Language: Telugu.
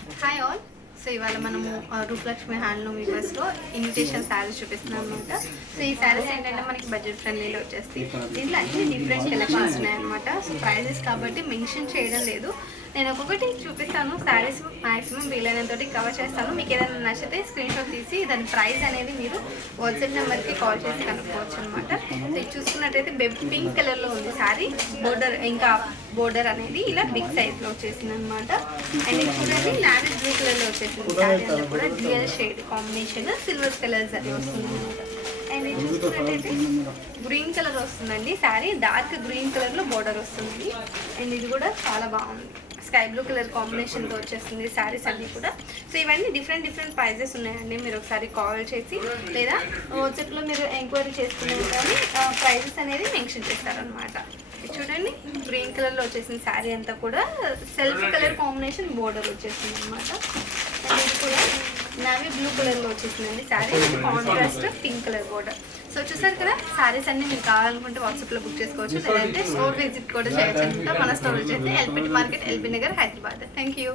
Hi all. సో ఇవాళ మనము రూపలక్ష్మి హ్యాండ్లూమ్ వీవర్స్లో ఇన్విటేషన్ శారీస్ చూపిస్తున్నాం అనమాట. సో ఈ శారీస్ ఏంటంటే మనకి బడ్జెట్ ఫ్రెండ్లీలో వచ్చేస్తాయి. దీంట్లో అన్ని డిఫరెంట్ కలెక్షన్స్ ఉన్నాయన్నమాట. సో ప్రైజెస్ కాబట్టి మెన్షన్ చేయడం లేదు, నేను ఒక్కొక్కటి చూపిస్తాను. శారీస్ మ్యాక్సిమం వీలైనంత కవర్ చేస్తాను. మీకు ఏదైనా నచ్చితే స్క్రీన్ షాట్ తీసి దాని ప్రైస్ అనేది మీరు వాట్సాప్ నెంబర్కి కాల్ చేసి కనుక్కోవచ్చు అనమాట. సో ఇది చూసుకున్నట్టయితే పింక్ కలర్లో ఉంది శారీ. బోర్డర్ ఇంకా బోర్డర్ అనేది ఇలా బిగ్ సైజ్లో వచ్చేసింది అనమాట. అండ్ ఇది చూడండి నావీ బ్లూ కలర్లో వచ్చేసింది శారీ అంతా కూడా dual shade combination silver colours అది వస్తుంది అనమాట. అండ్ ఇది చూసుకున్నట్టయితే గ్రీన్ కలర్ వస్తుందండి శారీ, డార్క్ గ్రీన్ కలర్లో బోర్డర్ వస్తుంది. అండ్ ఇది కూడా చాలా బాగుంది, స్కై బ్లూ కలర్ కాంబినేషన్తో వచ్చేస్తుంది శారీస్ అన్నీ కూడా. సో ఇవన్నీ డిఫరెంట్ ప్రైజెస్ ఉన్నాయండి. మీరు ఒకసారి కాల్ చేసి లేదా వాట్సాప్లో మీరు ఎంక్వైరీ చేసుకునే కానీ ప్రైజెస్ అనేది మెన్షన్ చేస్తారనమాట. చూడండి గ్రీన్ కలర్లో వచ్చేసింది శారీ అంతా కూడా, సెల్ఫ్ కలర్ కాంబినేషన్ బోర్డర్ వచ్చేసింది అనమాట. అండ్ ఇది కూడా నావీ బ్లూ కలర్లో వచ్చేసిందండి sari, contrast pink colour border. So చూసారు కదా, శారీస్ అన్ని మీకు కావాలనుకుంటే వాట్సాప్లో బుక్ చేసుకోవచ్చు, లేదంటే స్టోర్ విజిట్ కూడా చేయొచ్చు అనమాట. మన స్టోర్ వచ్చేసి LPT market, LB Nagar, Hyderabad. Thank you.